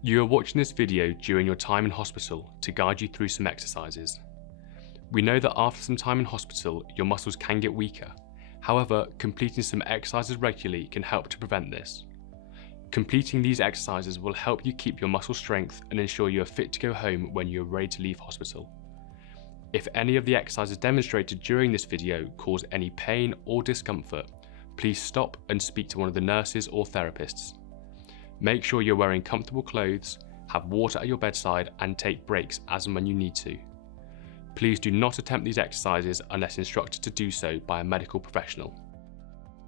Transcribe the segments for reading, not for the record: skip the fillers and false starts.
You are watching this video during your time in hospital to guide you through some exercises. We know that after some time in hospital, your muscles can get weaker. However, completing some exercises regularly can help to prevent this. Completing these exercises will help you keep your muscle strength and ensure you are fit to go home when you are ready to leave hospital. If any of the exercises demonstrated during this video cause any pain or discomfort, please stop and speak to one of the nurses or therapists. Make sure you're wearing comfortable clothes, have water at your bedside, and take breaks as and when you need to. Please do not attempt these exercises unless instructed to do so by a medical professional.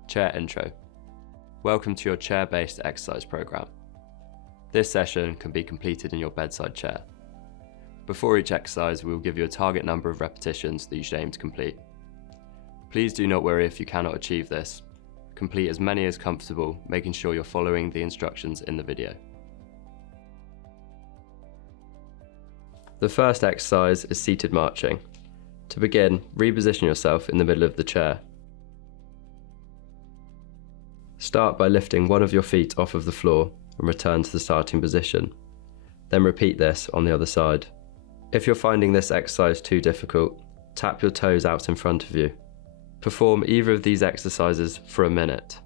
Chair intro. Welcome to your chair-based exercise program. This session can be completed in your bedside chair. Before each exercise, we will give you a target number of repetitions that you should aim to complete. Please do not worry if you cannot achieve this. Complete as many as comfortable, making sure you're following the instructions in the video. The first exercise is seated marching. To begin, reposition yourself in the middle of the chair. Start by lifting one of your feet off of the floor and return to the starting position. Then repeat this on the other side. If you're finding this exercise too difficult, tap your toes out in front of you. Perform either of these exercises for a minute.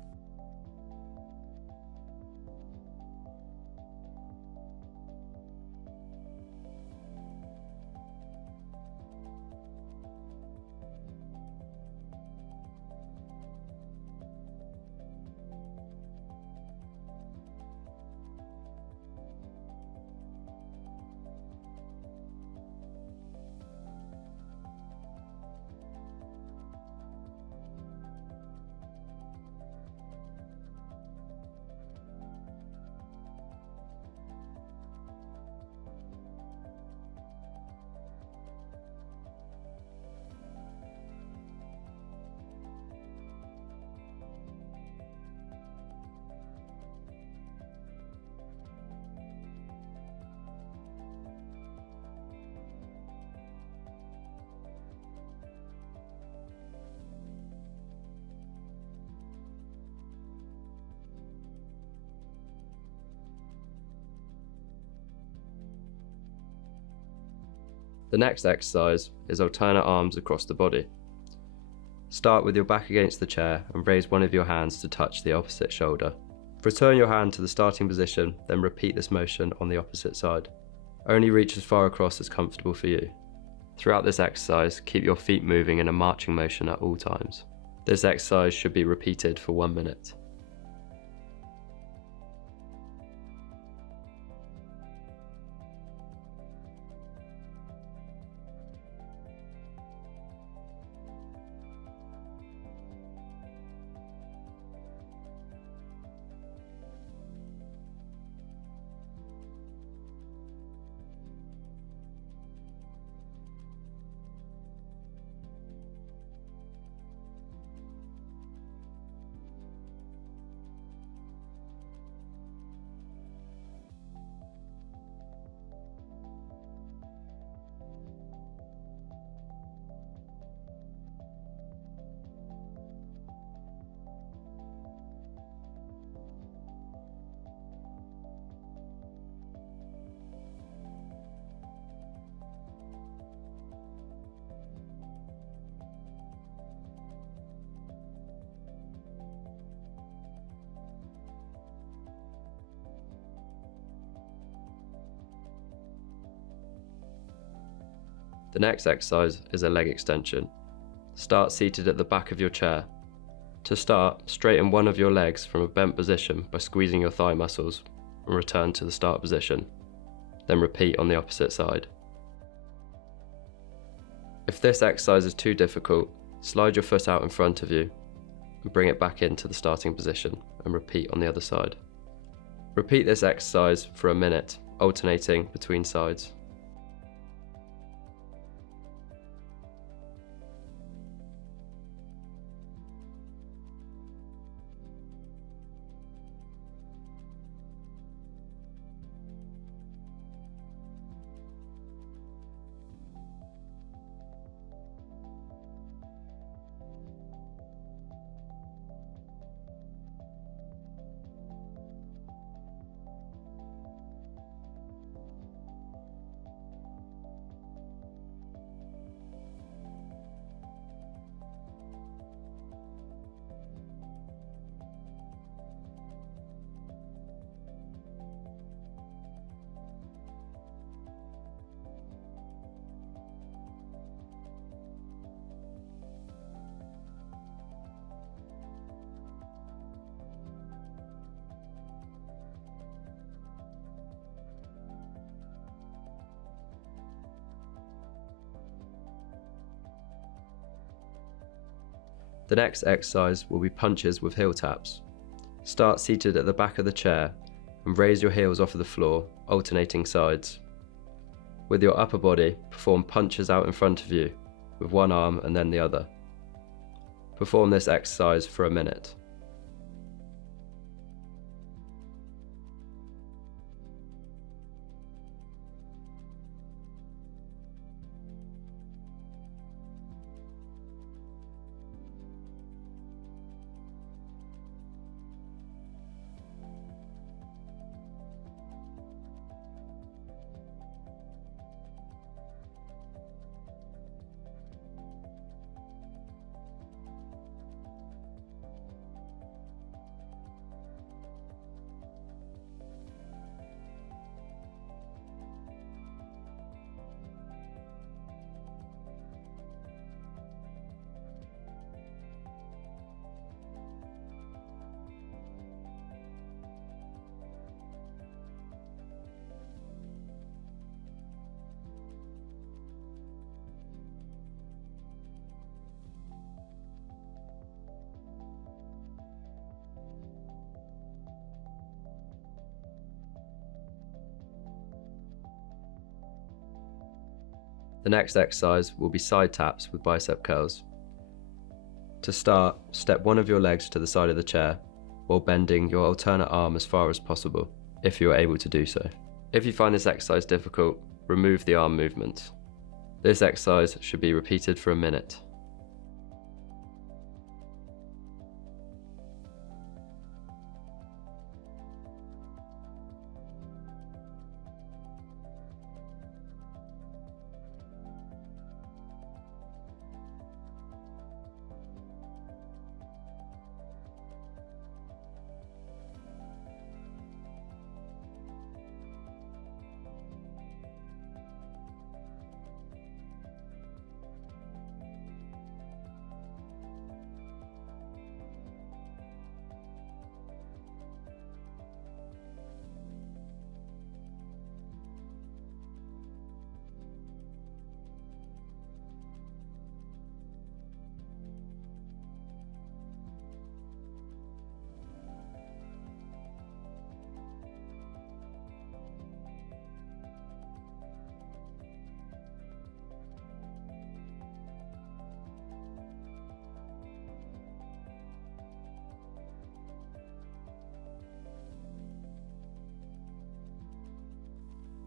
The next exercise is alternate arms across the body. Start with your back against the chair and raise one of your hands to touch the opposite shoulder. Return your hand to the starting position, then repeat this motion on the opposite side. Only reach as far across as comfortable for you. Throughout this exercise, keep your feet moving in a marching motion at all times. This exercise should be repeated for 1 minute. The next exercise is a leg extension. Start seated at the back of your chair. To start, straighten one of your legs from a bent position by squeezing your thigh muscles and return to the start position. Then repeat on the opposite side. If this exercise is too difficult, slide your foot out in front of you and bring it back into the starting position and repeat on the other side. Repeat this exercise for a minute, alternating between sides. The next exercise will be punches with heel taps. Start seated at the back of the chair and raise your heels off of the floor, alternating sides. With your upper body, perform punches out in front of you with one arm and then the other. Perform this exercise for a minute. The next exercise will be side taps with bicep curls. To start, step one of your legs to the side of the chair while bending your alternate arm as far as possible, if you are able to do so. If you find this exercise difficult, remove the arm movement. This exercise should be repeated for a minute.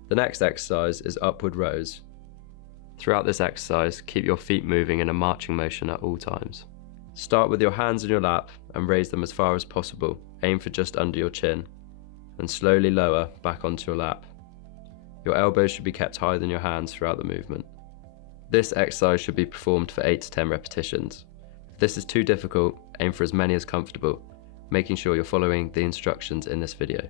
The next exercise is upward rows. Throughout this exercise, keep your feet moving in a marching motion at all times. Start with your hands in your lap and raise them as far as possible. Aim for just under your chin, and slowly lower back onto your lap. Your elbows should be kept higher than your hands throughout the movement. This exercise should be performed for 8 to 10 repetitions. If this is too difficult, aim for as many as comfortable, making sure you're following the instructions in this video.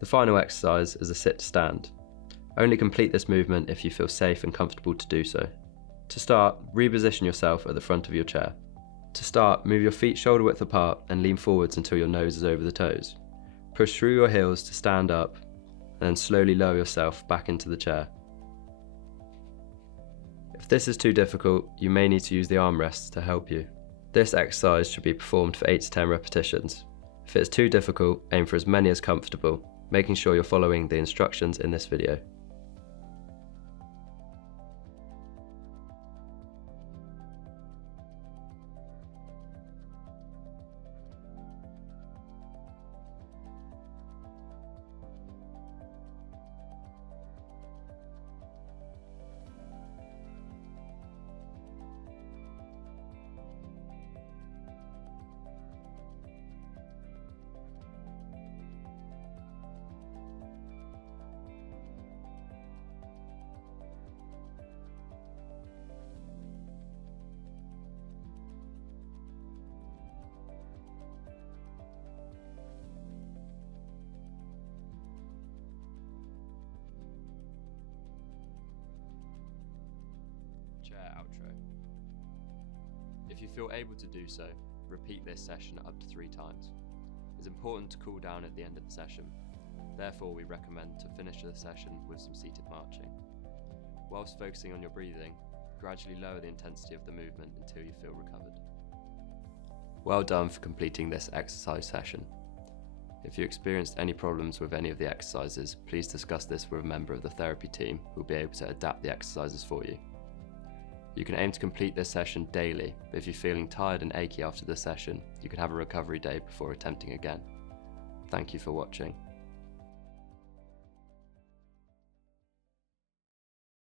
The final exercise is a sit-to-stand. Only complete this movement if you feel safe and comfortable to do so. To start, reposition yourself at the front of your chair. To start, move your feet shoulder width apart and lean forwards until your nose is over the toes. Push through your heels to stand up, and then slowly lower yourself back into the chair. If this is too difficult, you may need to use the armrests to help you. This exercise should be performed for 8 to 10 repetitions. If it is too difficult, aim for as many as comfortable, making sure you're following the instructions in this video. chair outro. If you feel able to do so, repeat this session up to 3 times. It's important to cool down at the end of the session. Therefore, we recommend to finish the session with some seated marching. Whilst focusing on your breathing, gradually lower the intensity of the movement until you feel recovered. Well done for completing this exercise session. If you experienced any problems with any of the exercises, please discuss this with a member of the therapy team who will be able to adapt the exercises for you. You can aim to complete this session daily, but if you're feeling tired and achy after the session, you can have a recovery day before attempting again. Thank you for watching.